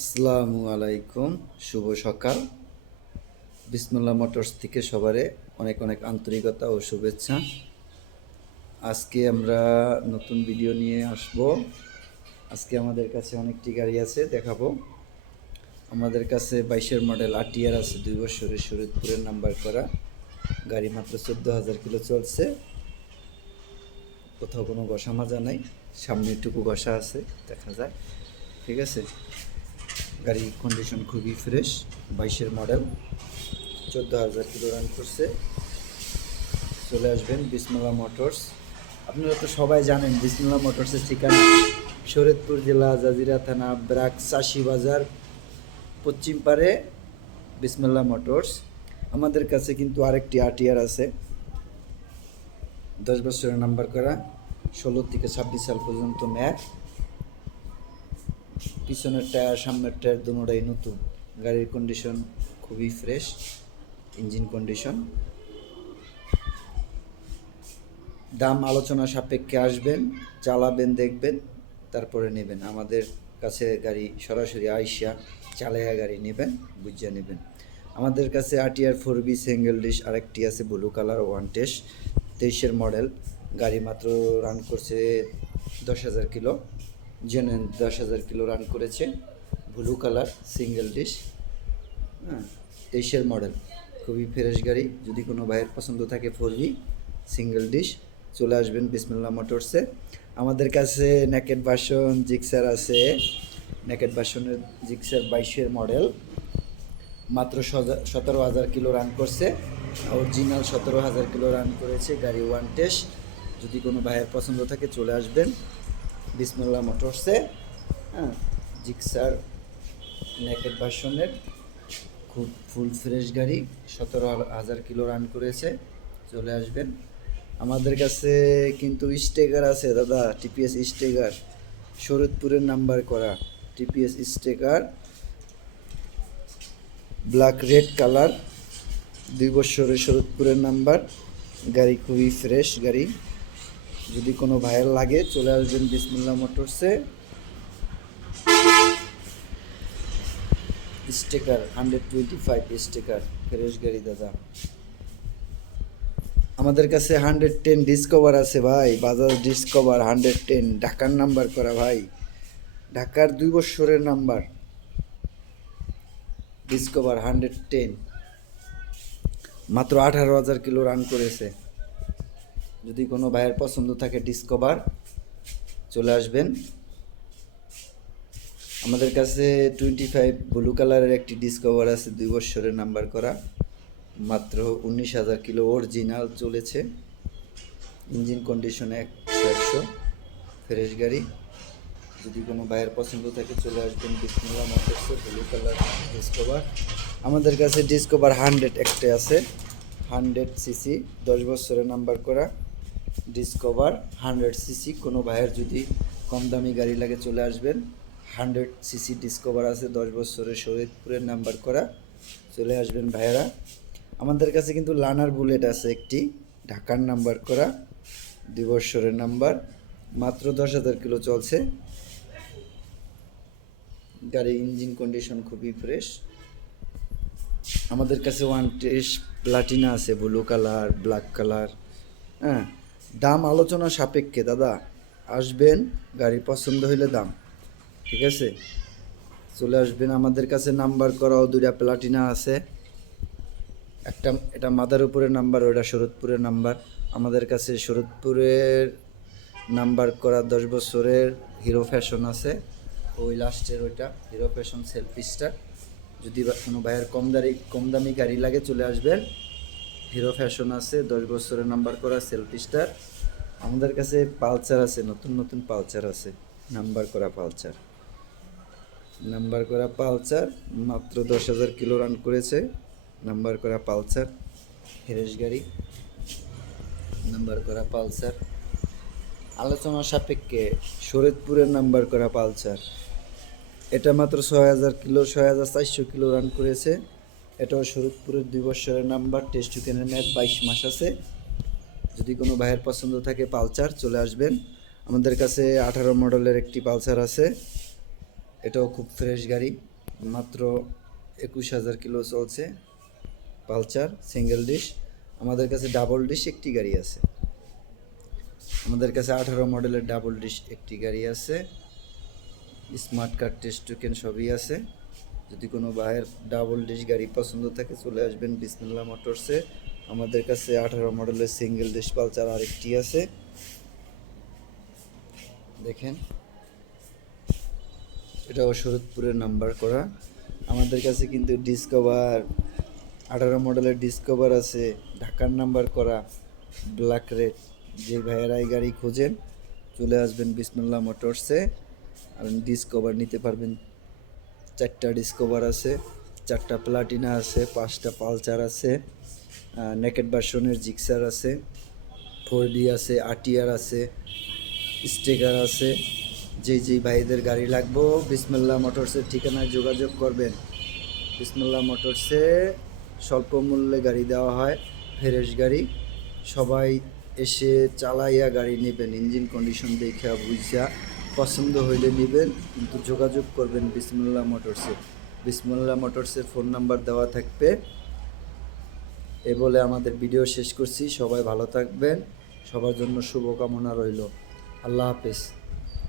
আসসালামু আলাইকুম, শুভ সকাল। বিসমুল্লাহ মোটরস থেকে সবারে অনেক অনেক আন্তরিকতা ও শুভেচ্ছা। আজকে আমরা নতুন ভিডিও নিয়ে আসব। আজকে আমাদের কাছে অনেকটি গাড়ি আছে, দেখাবো। আমাদের কাছে বাইশের মডেল আটিয়ার আছে, দুই বছরের শরীরপুরের নাম্বার করা। গাড়ি মাত্র চোদ্দ হাজার কিলো চলছে। কোথাও কোনো ঘষা মাজা নাই সামনেটুকু ঘষা আছে, দেখা যায় ঠিক আছে? গাড়ির কন্ডিশন খুবই ফ্রেশ বাইশের মডেল চোদ্দ হাজার কিলো রান করছে। চলে আসবেন বিসমুল্লাহ মোটরস। আপনারা তো সবাই জানেন বিসমুল্লাহ মোটরসের ঠিকানা শরীয়তপুর জেলা জাজিরা থানা ব্রাক চাষি বাজার, পশ্চিম পারে বিসমুল্লাহ মোটরস। আমাদের কাছে কিন্তু আরেকটি আরটিআর আছে। দশ বছরের নাম্বার করা, ষোলো থেকে ছাব্বিশ সাল পর্যন্ত ম্যাচ পিছনের টায়ার, সামনের টায়ার দুটোটাই নতুন। গাড়ির কন্ডিশন খুবই ফ্রেশ ইঞ্জিন কন্ডিশন দাম আলোচনা সাপেক্ষে আসবেন, চালাবেন, দেখবেন, তারপরে নেবেন। আমাদের কাছে গাড়ি সরাসরি আইসা চালাইয়া গাড়ি নেবেন, বুঝিয়ে নেবেন। আমাদের কাছে RTR four V single disc আরেকটি আছে ব্লু কালার ওয়ান টেস্ট তেইশের মডেল গাড়ি মাত্র রান করছে দশ হাজার কিলো। জেনেন দশ হাজার কিলো রান করেছে ব্লু কালার সিঙ্গেল ডিশ হ্যাঁ তেইশের মডেল খুবই ফ্রেশ গাড়ি। যদি কোনো ভাইয়ের পছন্দ থাকে ফোর সিঙ্গেল ডিশ চলে আসবেন বিসমুল্লাহ মোটরসে আমাদের কাছে নেকেট বাসন জিক্সার আছে। নেকেট বাসনের জিক্সার বাইশের মডেল মাত্র সতেরো হাজার কিলো রান করছে। অরিজিনাল সতেরো হাজার কিলো রান করেছে গাড়ি ওয়ান টেস্ট যদি কোনো ভাইয়ের পছন্দ থাকে চলে আসবেন। বিসমুল্লাহ মোটরসে হ্যাঁ জিক্সার, নেকেট ভার্সনের, খুব ফুল ফ্রেশ গাড়ি, সতেরো হাজার কিলো রান করেছে, চলে আসবেন। আমাদের কাছে কিন্তু স্টেকার আছে, দাদা, টিপিএস স্টেকার, শরৎপুরের নাম্বার করা, TPS sticker, black red colour, দুই বছরের শরৎপুরের নাম্বার, গাড়ি খুবই ফ্রেশ গাড়ি। যদি কোনো ভাইয়ের লাগে, চলে আসবেন বিসমুল্লাহ মোটরসে sticker hundred twenty five sticker, fresh গাড়ি দাদা। আমাদের কাছে হান্ড্রেড টেন ডিসকভার আছে ভাই, বাজাজ ডিসকভার হান্ড্রেড টেন ঢাকার নাম্বার করা ভাই। ঢাকার দুই বছরের নাম্বার ডিসকভার হান্ড্রেড টেন মাত্র আঠারো হাজার কিলো রান করেছে। যদি কোনো ভাইয়ের পছন্দ থাকে ডিসকভার চলে আসবেন। আমাদের কাছে টোয়েন্টি ফাইভ ব্লু কালারের একটি ডিসকভার আছে, দুই বছরের নাম্বার করা। মাত্র উনিশ হাজার কিলো অরিজিনাল চলেছে। ইঞ্জিন কন্ডিশনে একশো একশো ফ্রেশ গাড়ি। যদি কোনো ভাইয়ের পছন্দ থাকে, চলে আসবেন বিসমুল্লাহ মোটরসে ব্লু কালার ডিসকভার আমাদের কাছে ডিসকভার হান্ড্রেড একটা আছে। হান্ড্রেড সিসি দশ বছরের নাম্বার করা। ডিসকভার হান্ড্রেড সিসি কোনো ভাইয়ের যদি কম দামি গাড়ি লাগে চলে আসবেন হান্ড্রেড সিসি ডিসকভার আছে দশ বছরের শরীরপুরের নাম্বার করা, চলে আসবেন ভাইয়েরা। আমাদের কাছে কিন্তু লানার বুলেট আছে একটি, ঢাকার নাম্বার করা, দুই নাম্বার মাত্র দশ হাজার কিলো চলছে। গাড়ির ইঞ্জিন কন্ডিশন খুবই ফ্রেশ আমাদের কাছে ওয়ান টেস্ট প্লাটিনা আছে ব্লু কালার ব্ল্যাক কালার হ্যাঁ। দাম আলোচনা সাপেক্ষে, দাদা। আসবেন, গাড়ি পছন্দ হইলে দাম। ঠিক আছে? চলে আসবেন, আমাদের কাছে নাম্বার করাও দুইটা প্লাটিনা আছে। একটা, এটা মাদার উপরের নাম্বার ওটা শরৎপুরের নাম্বার। আমাদের কাছে শরৎপুরের নাম্বার করা দশ বছরের হিরো ফ্যাশন আছে। ওই লাস্টের ওইটা, হিরো ফ্যাশন সেলফিসটা যদি কোনো ভাইয়ের কম দামি কম দামি গাড়ি লাগে, চলে আসবেন। হিরো ফ্যাশন আছে, দশ বছরের নাম্বার করা সেলফি স্টার। আমাদের কাছে পালচার আছে, নতুন নতুন পালচার আছে, নাম্বার করা পালচার নাম্বার করা পালচার মাত্র দশ হাজার কিলো রান করেছে। নাম্বার করা পালসার, ফ্রেশ গাড়ি। নাম্বার করা পালসার। আলোচনা সাপেক্ষে শরীয়তপুরের নাম্বার করা পালসার। এটা মাত্র ছয় হাজার কিলো, ছয় হাজার চারশো কিলো রান করেছে। এটাও শরীয়তপুরের দুই বছরের নাম্বার টেস্ট টুকেনের ম্যাচ বাইশ মাস আছে। যদি কোনো ভাইয়ের পছন্দ থাকে পালসার, চলে আসবেন। আমাদের কাছে আঠারো মডেলের একটি পালসার আছে। এটাও খুব ফ্রেশ গাড়ি, মাত্র একুশ হাজার কিলো চলছে পালচার সিঙ্গেল ডিশ আমাদের কাছে ডাবল ডিশ একটি গাড়ি আছে। আমাদের কাছে আঠারো মডেলের ডাবল ডিশ একটি গাড়ি আছে। স্মার্ট কার্ড টেস্ট টোকেন সবই আছে। যদি কোনো ভাইয়ের ডাবল ডিশ গাড়ি পছন্দ থাকে, চলে আসবেন বিসমিল্লা মোটরসে। আমাদের কাছে আঠারো মডেলের সিঙ্গেল ডিশ পালচার আরেকটি আছে। দেখেন। এটাও শরৎপুরের নাম্বার করা। আমাদের কাছে কিন্তু ডিসকভার আঠারো মডেলের ডিসকভার আছে। ঢাকার নাম্বার করা। ব্ল্যাক রেড যে ভাইয়েরা এই গাড়ি খোঁজেন, চলে আসবেন বিসমুল্লাহ মোটরসে। আর ডিসকভার নিতে পারবেন চারটা ডিসকভার আছে, চারটা প্লাটিনা আছে, পাঁচটা পালচার আছে নেকেট ভার্সনের জিক্সার আছে ফোর ডি আছে আরটিআর আছে স্টিকার আছে। যেই যেই ভাইদের গাড়ি লাগবো, বিসমুল্লাহ মোটরসের ঠিকানায় যোগাযোগ করবেন। বিসমুল্লাহ মোটরসে স্বল্প মূল্যে গাড়ি দেওয়া হয়, ফ্রেশ গাড়ি। সবাই এসে চালাইয়া গাড়ি নেবেন, ইঞ্জিন কন্ডিশন দেখা বুঝা পছন্দ হইলে নেবেন, কিন্তু যোগাযোগ করবেন বিসমুল্লাহ মোটরসে। বিসমুল্লাহ মোটরসের ফোন নাম্বার দেওয়া থাকবে। এ বলে আমাদের ভিডিও শেষ করছি। সবাই ভালো থাকবেন। সবার জন্য শুভকামনা রইল। আল্লাহ হাফেজ।